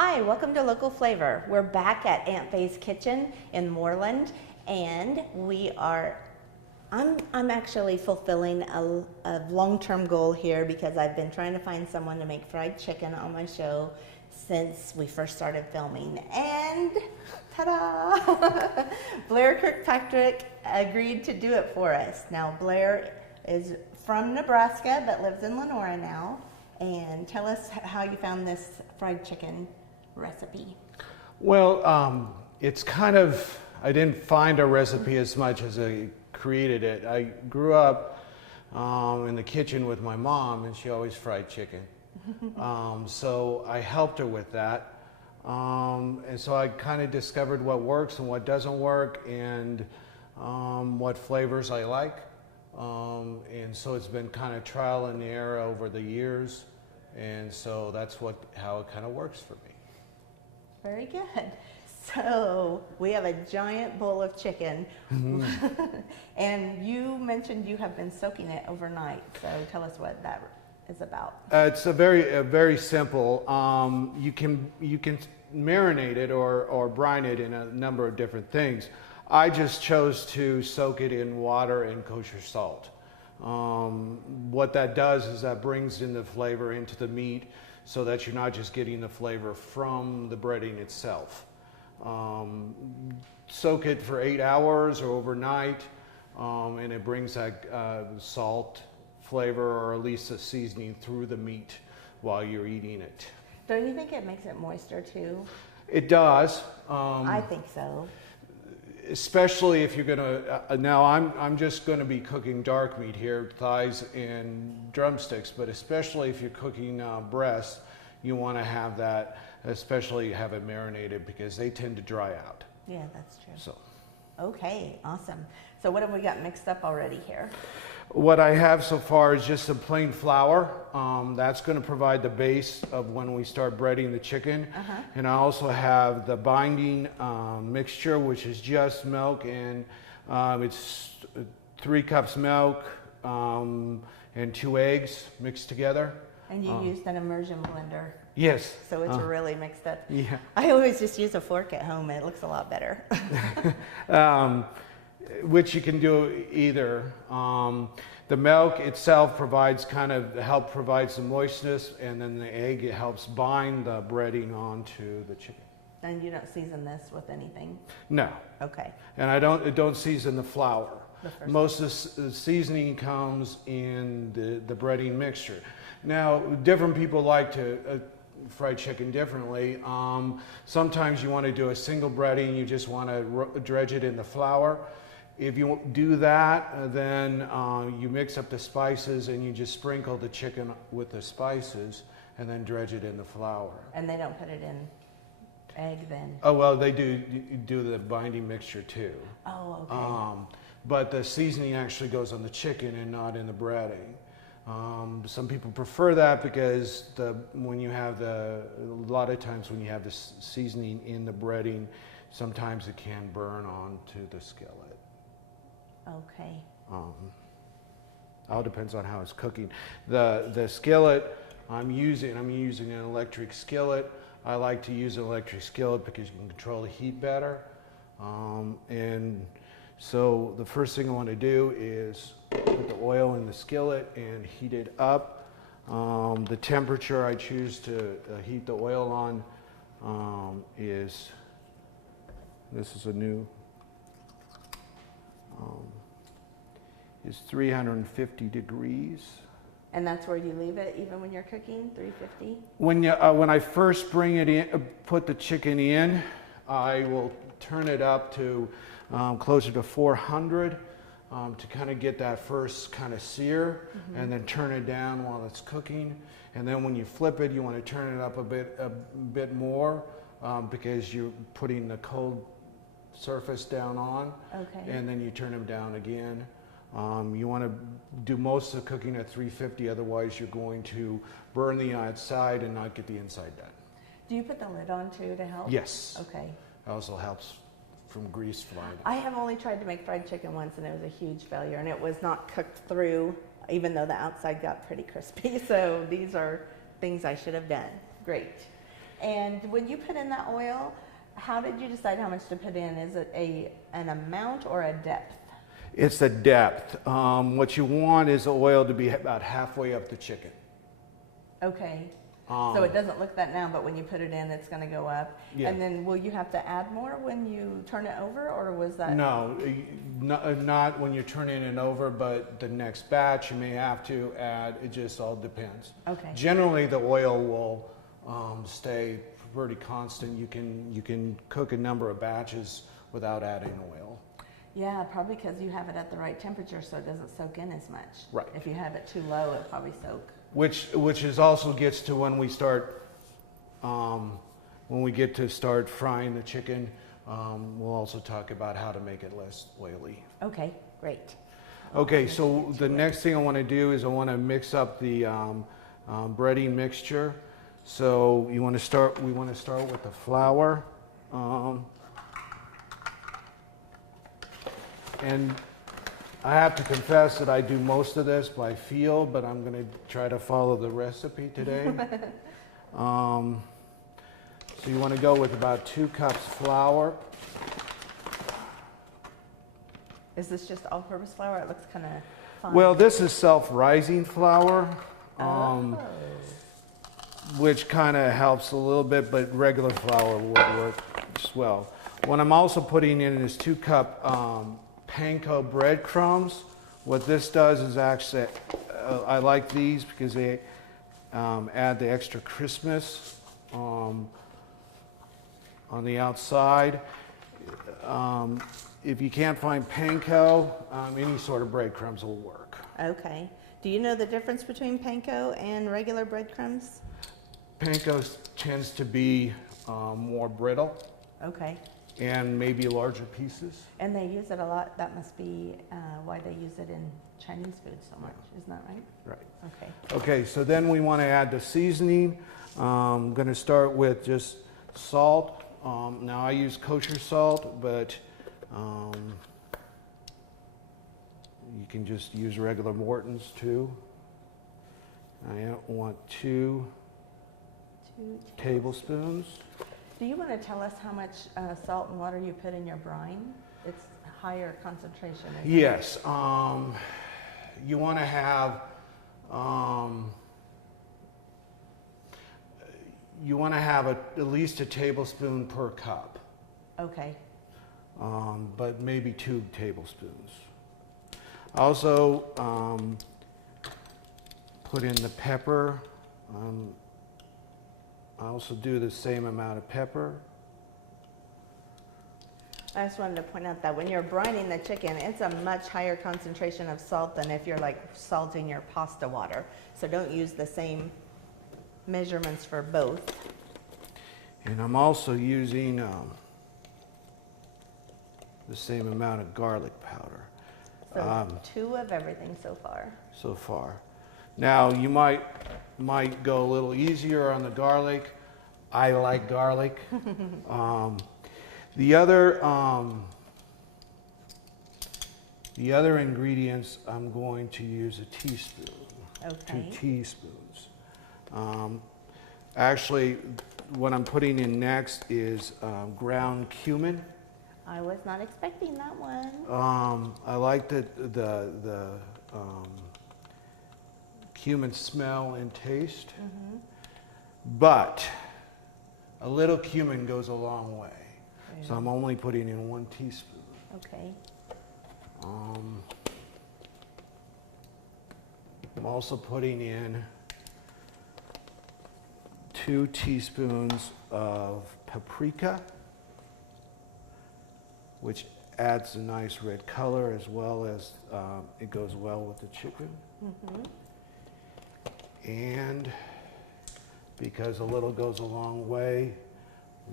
Hi, welcome to Local Flavor. We're back at Aunt Faye's Kitchen in Moreland, and I'm actually fulfilling a long-term goal here because I've been trying to find someone to make fried chicken on my show since we first started filming. And ta-da! Blair Kirkpatrick agreed to do it for us. Now, Blair is from Nebraska but lives in Lenora now. And tell us how you found this fried chicken recipe. Well, it's kind of, I didn't find a recipe as much as I created it. I grew up in the kitchen with my mom, and she always fried chicken. So I helped her with that. And so I kind of discovered what works and what doesn't work, and what flavors I like. And so it's been kind of trial and error over the years. And so that's how it kind of works for me. Very good. So we have a giant bowl of chicken. And you mentioned you have been soaking it overnight. So tell us what that is about. It's a very simple. You can marinate it or brine it in a number of different things. I just chose to soak it in water and kosher salt. What that does is that brings in the flavor into the meat so that you're not just getting the flavor from the breading itself. Soak it for 8 hours or overnight, and it brings that salt flavor, or at least a seasoning, through the meat while you're eating it. Don't you think it makes it moister too? It does. I think so. Especially if you're gonna, now I'm just gonna be cooking dark meat here, thighs and drumsticks, but especially if you're cooking breasts, you wanna have that, especially have it marinated, because they tend to dry out. Yeah, that's true. So. Okay, awesome. So what have we got mixed up already here? What I have so far is just some plain flour. That's going to provide the base of when we start breading the chicken. And I also have the binding mixture, which is just milk, and it's 3 cups milk and 2 eggs mixed together. And you used an immersion blender. Yes. So it's really mixed up. Yeah. I always just use a fork at home, and it looks a lot better. Which you can do either. The milk itself provides provides some moistness, and then the egg, it helps bind the breading onto the chicken. And you don't season this with anything? No. Okay. And I don't season the flour. Most of the seasoning comes in the breading mixture. Now, different people like to fry chicken differently. Sometimes you want to do a single breading, you just want to dredge it in the flour. If you do that, then you mix up the spices and you just sprinkle the chicken with the spices and then dredge it in the flour. And they don't put it in egg then? Oh, well, they do the binding mixture too. Oh, okay. But the seasoning actually goes on the chicken and not in the breading. Some people prefer that because a lot of times when you have the seasoning in the breading, sometimes it can burn onto the skillet. Okay. All depends on how it's cooking. The skillet I'm using an electric skillet. I like to use an electric skillet because you can control the heat better. And so the first thing I want to do is put the oil in the skillet and heat it up. The temperature I choose to heat the oil on is 350 degrees. And that's where you leave it even when you're cooking, 350? When I first bring it in, put the chicken in, I will turn it up to closer to 400 to kind of get that first kind of sear, and then turn it down while it's cooking. And then when you flip it, you want to turn it up a bit more because you're putting the cold surface down on. Okay. And then you turn them down again. You want to do most of the cooking at 350, otherwise you're going to burn the outside and not get the inside done. Do you put the lid on too to help? Yes. Okay. It also helps from grease flying. I have only tried to make fried chicken once, and it was a huge failure, and it was not cooked through, even though the outside got pretty crispy. So these are things I should have done. Great. And when you put in that oil, how did you decide how much to put in? Is it an amount or a depth? It's the depth. What you want is the oil to be about halfway up the chicken. Okay. So it doesn't look that now, but when you put it in, it's going to go up. Yeah. And then will you have to add more when you turn it over, or was that? No, not when you're turning it over, but the next batch you may have to add. It just all depends. Okay. Generally, the oil will stay pretty constant. You can cook a number of batches without adding oil. Yeah, probably because you have it at the right temperature, so it doesn't soak in as much. Right. If you have it too low, it probably soak. Which is also gets to when we start, when we get to start frying the chicken. We'll also talk about how to make it less oily. Okay, great. Okay, so the next thing I want to do is I want to mix up the breading mixture. So we want to start with the flour. And I have to confess that I do most of this by feel, but I'm going to try to follow the recipe today. So you want to go with about 2 cups flour. Is this just all-purpose flour? It looks kind of fine. Well, this is self-rising flour, which kind of helps a little bit, but regular flour would work as well. What I'm also putting in is 2 cup panko breadcrumbs. What this does is actually, I like these because they add the extra crispness on the outside. If you can't find panko, any sort of breadcrumbs will work. Okay. Do you know the difference between panko and regular breadcrumbs? Panko tends to be more brittle. Okay. And maybe larger pieces. And they use it a lot. That must be why they use it in Chinese food so much. Isn't that right? Right. Okay. Okay, so then we want to add the seasoning. I'm going to start with just salt. Now I use kosher salt, but you can just use regular Morton's too. I want 2 tablespoons. Do you want to tell us how much salt and water you put in your brine? It's higher concentration. Yes. You want to have at least a tablespoon per cup. Okay. But maybe 2 tablespoons. Also, put in the pepper. I also do the same amount of pepper. I just wanted to point out that when you're brining the chicken, it's a much higher concentration of salt than if you're like salting your pasta water. So don't use the same measurements for both. And I'm also using the same amount of garlic powder. So 2 of everything so far. So far. Now you might go a little easier on the garlic. I like garlic. The other ingredients, I'm going to use a teaspoon. Okay. 2 teaspoons. Actually, what I'm putting in next is ground cumin. I was not expecting that one. I like the cumin smell and taste, but a little cumin goes a long way. So I'm only putting in 1 teaspoon. Okay. I'm also putting in 2 teaspoons of paprika, which adds a nice red color as well as it goes well with the chicken. And because a little goes a long way,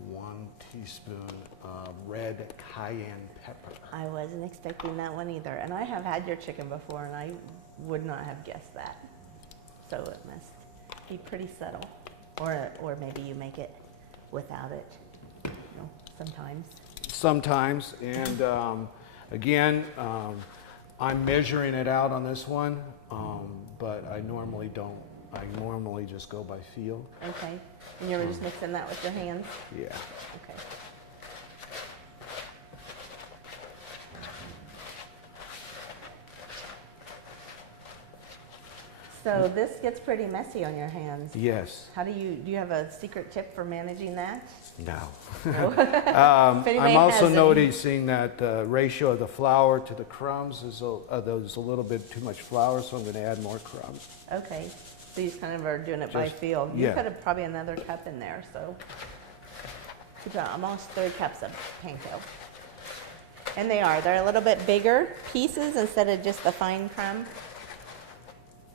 1 teaspoon of red cayenne pepper. I wasn't expecting that one either. And I have had your chicken before, and I would not have guessed that. So it must be pretty subtle. Or maybe you make it without it, you know, sometimes. Sometimes, and again, I'm measuring it out on this one, but I normally don't I normally just go by feel. Okay. And you were just mixing that with your hands? Yeah. Okay. So this gets pretty messy on your hands. Yes. How do you have a secret tip for managing that? No. If anybody I'm also has any. noticing that the ratio of the flour to the crumbs is there's a little bit too much flour, so I'm going to add more crumbs. Okay. So you just kind of are doing it by feel. You yeah. could have probably another cup in there, so. Almost 3 cups of panko. And they're a little bit bigger pieces instead of just the fine crumb.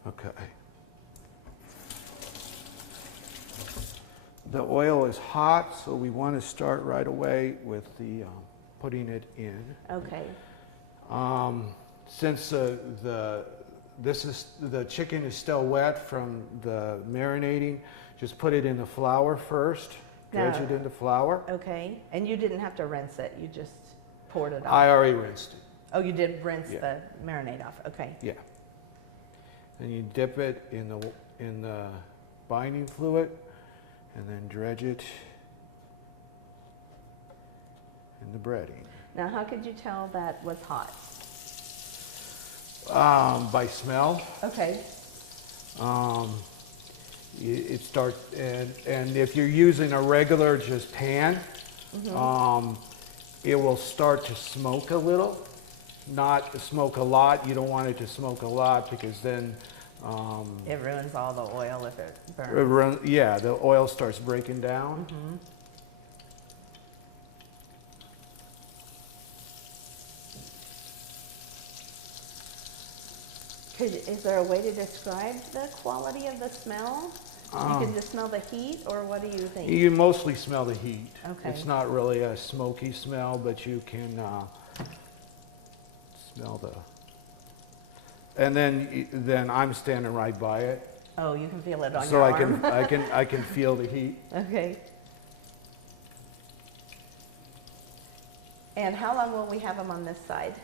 Okay. The oil is hot, so we want to start right away with the putting it in. Okay. Since the chicken is still wet from the marinating, just put it in the flour first. Dredge it into flour. Okay. And you didn't have to rinse it. You just poured it off. I already rinsed it. Oh, you did rinse the marinade off. Okay. Yeah. Then you dip it in the binding fluid, and then dredge it in the breading. Now, how could you tell that was hot? By smell. Okay. It starts, and if you're using a regular just pan, it will start to smoke a little. Not smoke a lot. You don't want it to smoke a lot because then it ruins all the oil if it burns. Yeah, the oil starts breaking down. Is there a way to describe the quality of the smell? You can just smell the heat, or what do you think? You mostly smell the heat. Okay. It's not really a smoky smell, but you can smell the. And then I'm standing right by it. Oh, you can feel it on so your I arm. I can feel the heat. Okay. And how long will we have them on this side?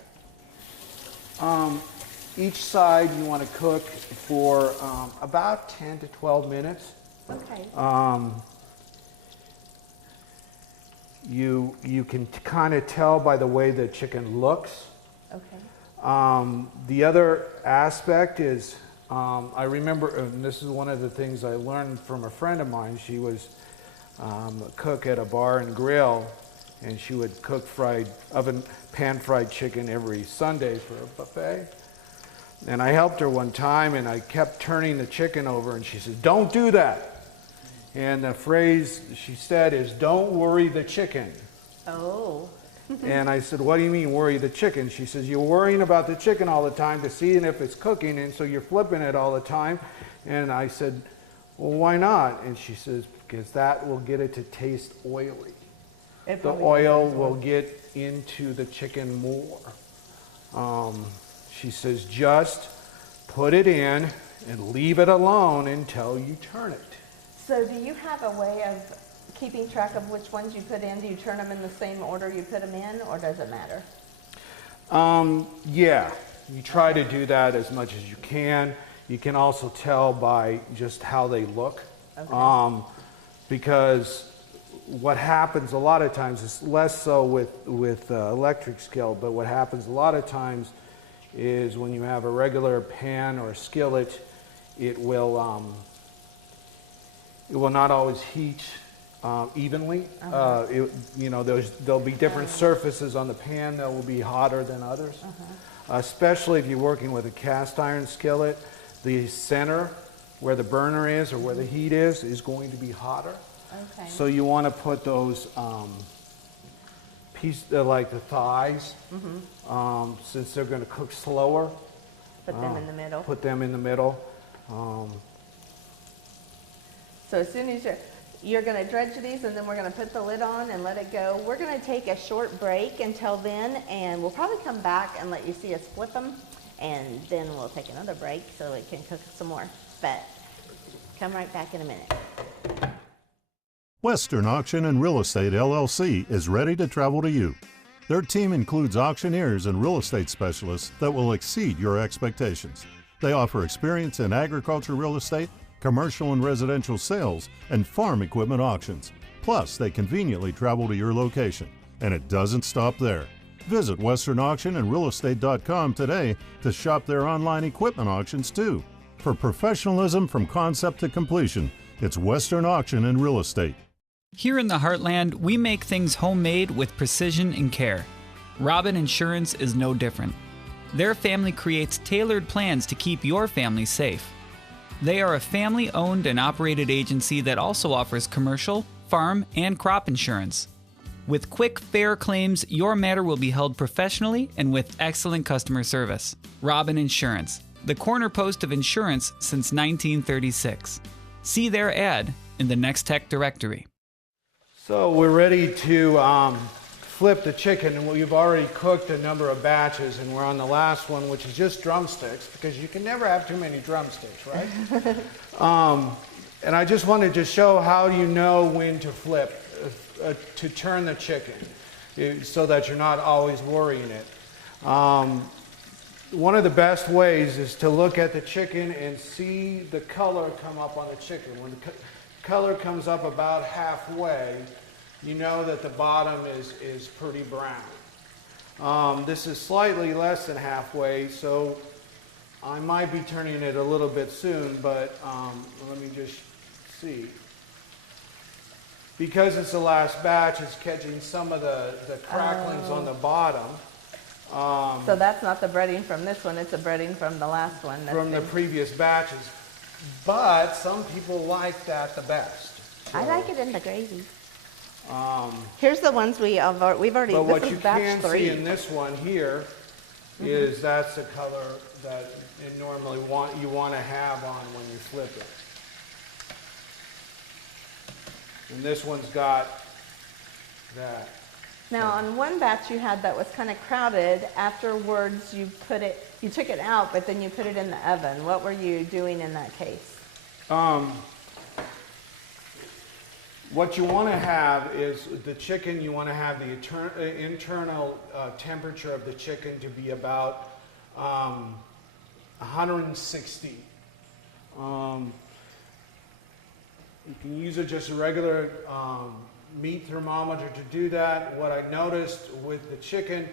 Each side you want to cook for about 10 to 12 minutes. Okay. You can kind of tell by the way the chicken looks. Okay. The other aspect is, I remember, and this is one of the things I learned from a friend of mine. She was a cook at a bar and grill, and she would cook pan-fried chicken every Sunday for a buffet. And I helped her one time, and I kept turning the chicken over, and she said, "Don't do that." And the phrase she said is, "Don't worry the chicken." Oh. And I said, "What do you mean worry the chicken?" She says, "You're worrying about the chicken all the time to see if it's cooking, and so you're flipping it all the time." And I said, "Well, why not?" And she says, "Because that will get it to taste oily. The oil will get into the chicken more." She says, "Just put it in and leave it alone until you turn it." So do you have a way of keeping track of which ones you put in? Do you turn them in the same order you put them in, or does it matter? Yeah, you try to do that as much as you can. You can also tell by just how they look. Okay. Because what happens a lot of times is less so with electric skillet, but what happens a lot of times is when you have a regular pan or a skillet, it will not always heat evenly. There'll be different surfaces on the pan that will be hotter than others. Especially if you're working with a cast iron skillet, the center where the burner is or where the heat is going to be hotter. Okay. So you want to put those pieces like the thighs, since they're going to cook slower. Put them in the middle. Put them in the middle. So as soon as you're going to dredge these, and then we're going to put the lid on and let it go. We're going to take a short break until then, and we'll probably come back and let you see us flip them, and then we'll take another break so it can cook some more. But come right back in a minute. Western Auction and Real Estate LLC is ready to travel to you. Their team includes auctioneers and real estate specialists that will exceed your expectations. They offer experience in agriculture real estate, commercial and residential sales, and farm equipment auctions. Plus, they conveniently travel to your location. And it doesn't stop there. Visit Western Auction and Realestate.com today to shop their online equipment auctions too. For professionalism from concept to completion, it's Western Auction and Real Estate. Here in the Heartland, we make things homemade with precision and care. Robin Insurance is no different. Their family creates tailored plans to keep your family safe. They are a family-owned and operated agency that also offers commercial, farm, and crop insurance. With quick, fair claims, your matter will be held professionally and with excellent customer service. Robin Insurance, the corner post of insurance since 1936. See their ad in the Nex-Tech directory. So we're ready to flip the chicken, and we've already cooked a number of batches, and we're on the last one, which is just drumsticks, because you can never have too many drumsticks, right? And I just wanted to show how you know when to flip, to turn the chicken, so that you're not always worrying it. One of the best ways is to look at the chicken and see the color come up on the chicken. When the color comes up about halfway, you know that the bottom is pretty brown. This is slightly less than halfway, so I might be turning it a little bit soon, but let me just see. Because it's the last batch, it's catching some of the cracklings on the bottom. So that's not the breading from this one, it's the breading from the last one. From the previous batches. But some people like that the best. So, I like it in the gravy. Here's the ones we've already, but what this you is batch can 3. see in this one here is that's the color that you normally want to have on when you flip it. And this one's got that. Now on one batch you had that was kind of crowded. Afterwards you took it out, but then you put it in the oven. What were you doing in that case? What you want to have is the chicken, you want to have the internal temperature of the chicken to be about 160. You can use just a regular meat thermometer to do that. What I noticed with the chicken,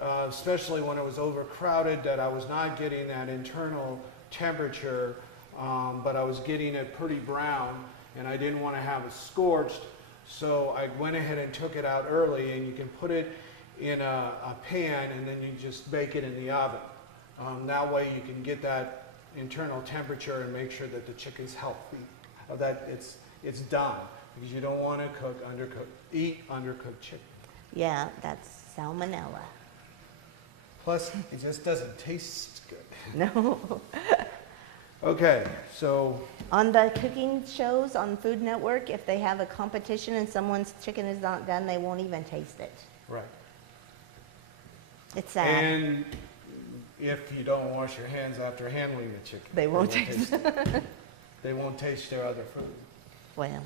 especially when it was overcrowded, that I was not getting that internal temperature, but I was getting it pretty brown, and I didn't want to have it scorched, so I went ahead and took it out early, and you can put it in a pan, and then you just bake it in the oven. That way you can get that internal temperature and make sure that the chicken's healthy, that it's done, because you don't want to eat undercooked chicken. Yeah, that's salmonella. Plus, it just doesn't taste good. No. Okay, so On the cooking shows on Food Network, if they have a competition and someone's chicken is not done, they won't even taste it. right. It's sad. And if you don't wash your hands after handling the chicken, They won't taste it. They won't taste their other food. Well,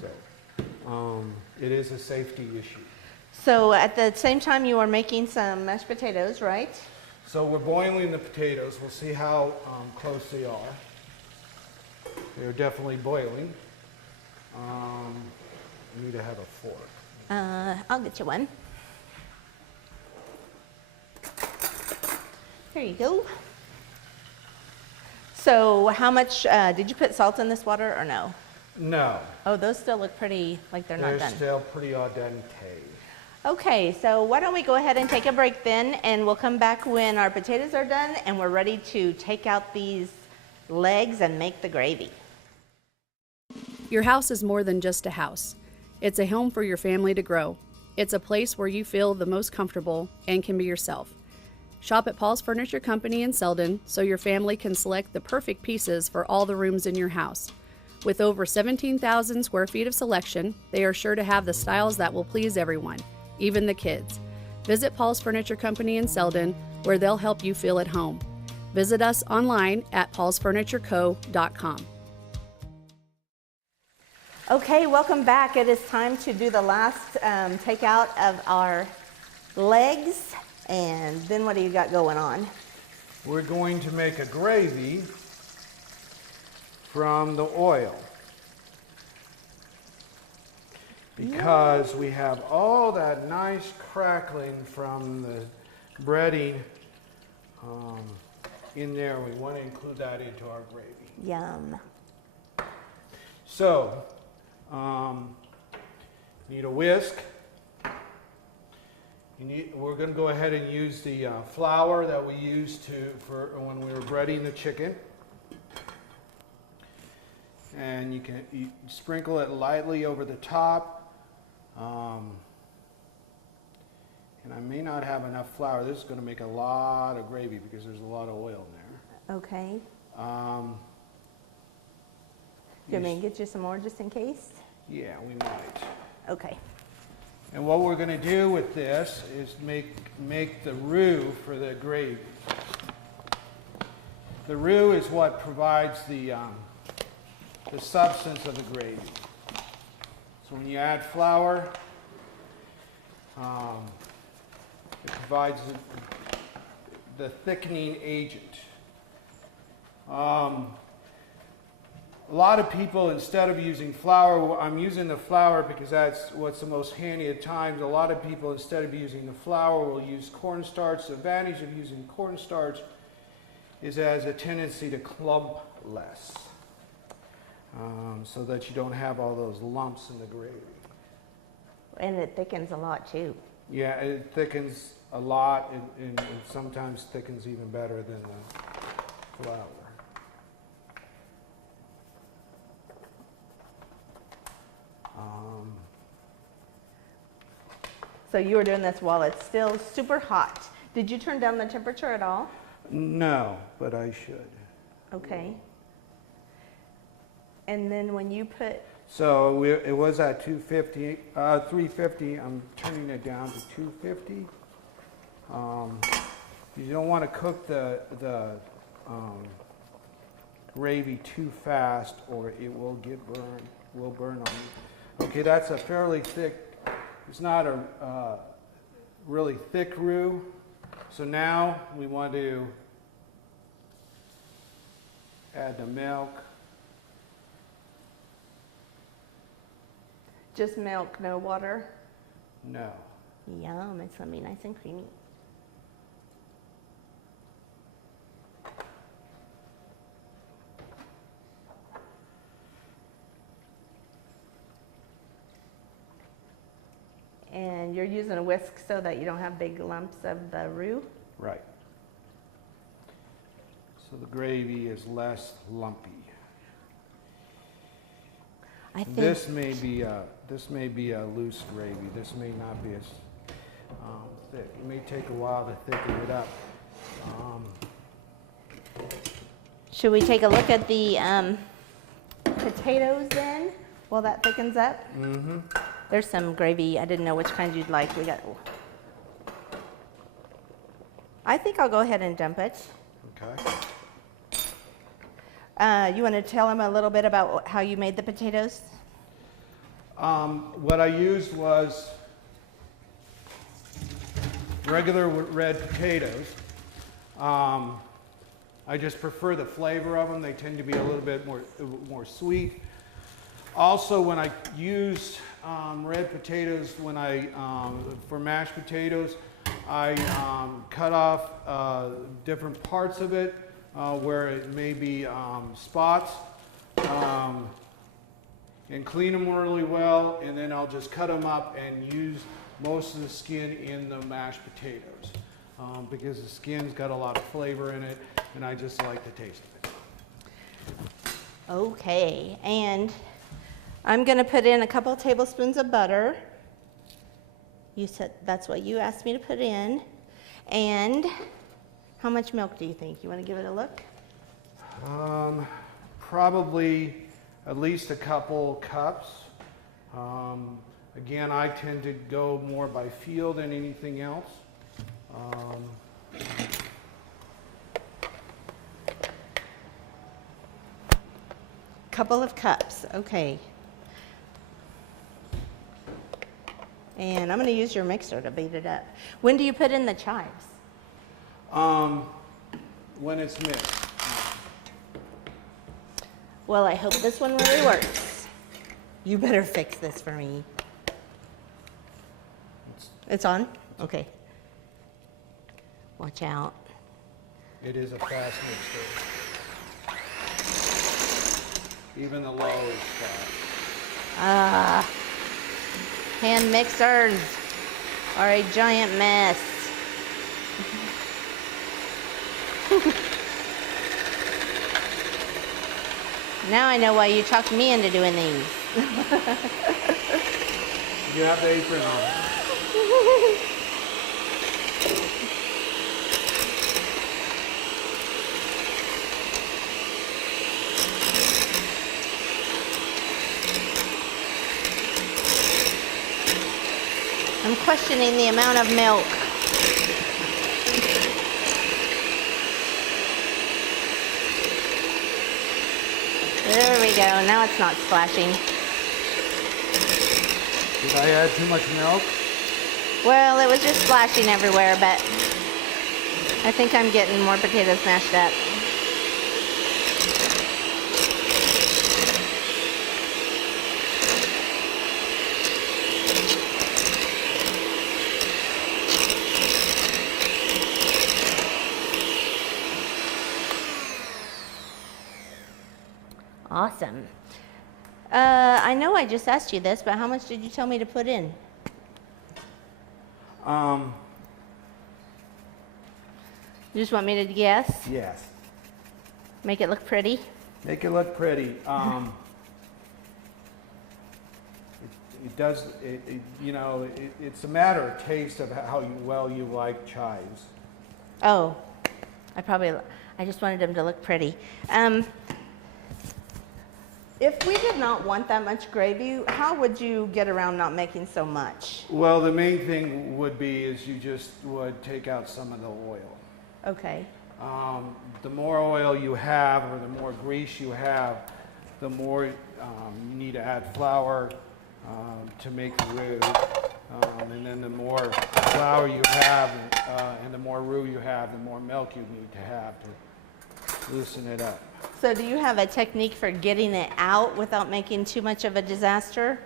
So, it is a safety issue. so at the same time you are making some mashed potatoes, right? So we're boiling the potatoes. We'll see how close they are. They're definitely boiling. I need to have a fork. I'll get you one. Here you go. So how much, did you put salt in this water or no? No, Oh, those still look pretty, like they're not they're done. still pretty al dente. Okay, so why don't we go ahead and take a break then, and we'll come back when our potatoes are done and we're ready to take out these legs and make the gravy. Your house is more than just a house. It's a home for your family to grow. It's a place where you feel the most comfortable and can be yourself. Shop at Paul's Furniture Company in Selden so your family can select the perfect pieces for all the rooms in your house. With over 17,000 square feet of selection, they are sure to have the styles that will please everyone, even the kids. Visit Paul's Furniture Company in Selden, where they'll help you feel at home. Visit us online at paulsfurnitureco.com. Okay, welcome back. It is time to do the last takeout of our legs, and then what do you got going on? We're going to make a gravy from the oil. Because we have all that nice crackling from the breading in there. We want to include that into our gravy. Yum. So, need a whisk. We're going to go ahead and use the flour that we used for when we were breading the chicken. And you sprinkle it lightly over the top. And I may not have enough flour. This is going to make a lot of gravy because there's a lot of oil in there. Okay. Do you want me to get you some more just in case? Yeah, we might. Okay. And what we're going to do with this is make the roux for the gravy. The roux is what provides the substance of the gravy. So when you add flour, it provides the thickening agent. A lot of people, instead of using flour, I'm using the flour because that's what's the most handy at times. A lot of people, instead of using the flour, will use cornstarch. The advantage of using cornstarch is it has a tendency to clump less, so that you don't have all those lumps in the gravy. And it thickens a lot too. Yeah, it thickens a lot, and sometimes thickens even better than the flour. So you were doing this while it's still super hot. Did you turn down the temperature at all? No, but I should. Okay. And then when you put... So it was at 350. I'm turning it down to 250. You don't want to cook the gravy too fast, or it will get burned. Will burn on you. Okay, that's a fairly thick. It's not a really thick roux. So now we want to add the milk. Just milk, no water? No. Yum, it's going to be nice and creamy. And you're using a whisk so that you don't have big lumps of the roux? Right. So the gravy is less lumpy. I think This may be a loose gravy. This may not be as thick. It may take a while to thicken it up. Should we take a look at the potatoes then, while that thickens up? Mm-hmm. There's some gravy. I didn't know which kind you'd like. We got. I think I'll go ahead and dump it. Okay. You want to tell them a little bit about how you made the potatoes? What I used was regular red potatoes. I just prefer the flavor of them. They tend to be a little bit more sweet. Also, when I use red potatoes, for mashed potatoes, I cut off different parts of it where it may be spots, and clean them really well, and then I'll just cut them up and use most of the skin in the mashed potatoes because the skin's got a lot of flavor in it, and I just like the taste of it. Okay, and I'm going to put in a couple tablespoons of butter. You said that's what you asked me to put in. And how much milk do you think? You want to give it a look? Probably at least a couple cups. Again, I tend to go more by feel than anything else. Couple of cups, okay. And I'm going to use your mixer to beat it up. When do you put in the chives? When it's mixed. Well, I hope this one really works. You better fix this for me. It's on? Okay. Watch out. It is a fast mixer. Even the low is fast. Hand mixers are a giant mess. Now I know why you talked me into doing these. You have the apron on. I'm questioning the amount of milk. There we go. Now it's not splashing. Did I add too much milk? Well, it was just splashing everywhere, but I think I'm getting more potatoes mashed up. Awesome. I know I just asked you this, but how much did you tell me to put in? You just want me to guess? Yes. Make it look pretty? Make it look pretty. It's a matter of taste of how well you like chives. Oh, I just wanted them to look pretty. If we did not want that much gravy, how would you get around not making so much? Well, the main thing would be is you just would take out some of the oil. Okay. The more oil you have, or the more grease you have, the more you need to add flour to make the roux. And then the more flour you have and the more roux you have, the more milk you need to have to loosen it up. So do you have a technique for getting it out without making too much of a disaster?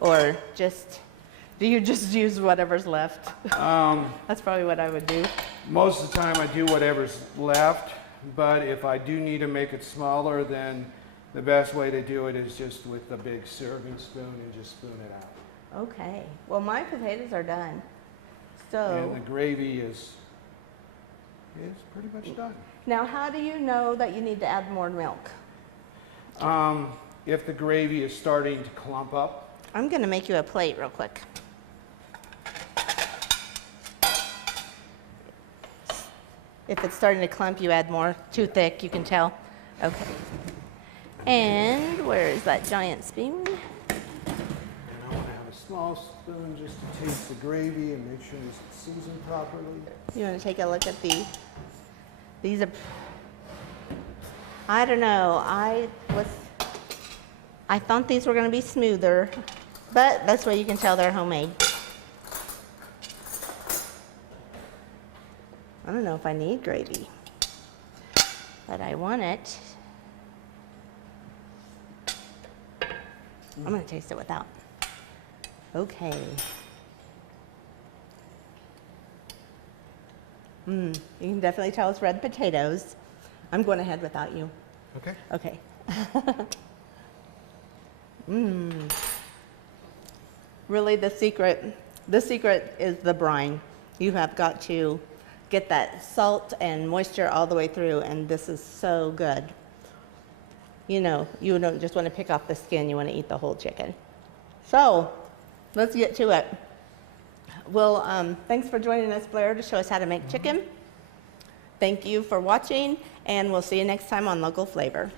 Or do you just use whatever's left? That's probably what I would do. Most of the time I do whatever's left, but if I do need to make it smaller, then the best way to do it is just with a big serving spoon and just spoon it out. Okay. Well, my potatoes are done. And So the gravy is pretty much done. now how do you know that you need to add more milk? If the gravy is starting to clump up, I'm going to make you a plate real quick. If it's starting to clump, you add more. Too thick, you can tell. Okay. And where is that giant spoon? and I want to have a small spoon just to taste the gravy and make sure it's seasoned properly. You want to take a look at these are, I don't know, I thought these were going to be smoother, but that's where you can tell they're homemade. I don't know if I need gravy, but I want it. I'm going to taste it without. Okay. You can definitely tell it's red potatoes. I'm going ahead without you. Okay. Okay. Really, the secret is the brine. You have got to get that salt and moisture all the way through, and this is so good. You know, you don't just want to pick off the skin, you want to eat the whole chicken. So, let's get to it. Well, thanks for joining us, Blair, to show us how to make chicken. Thank you for watching, and we'll see you next time on Local Flavor.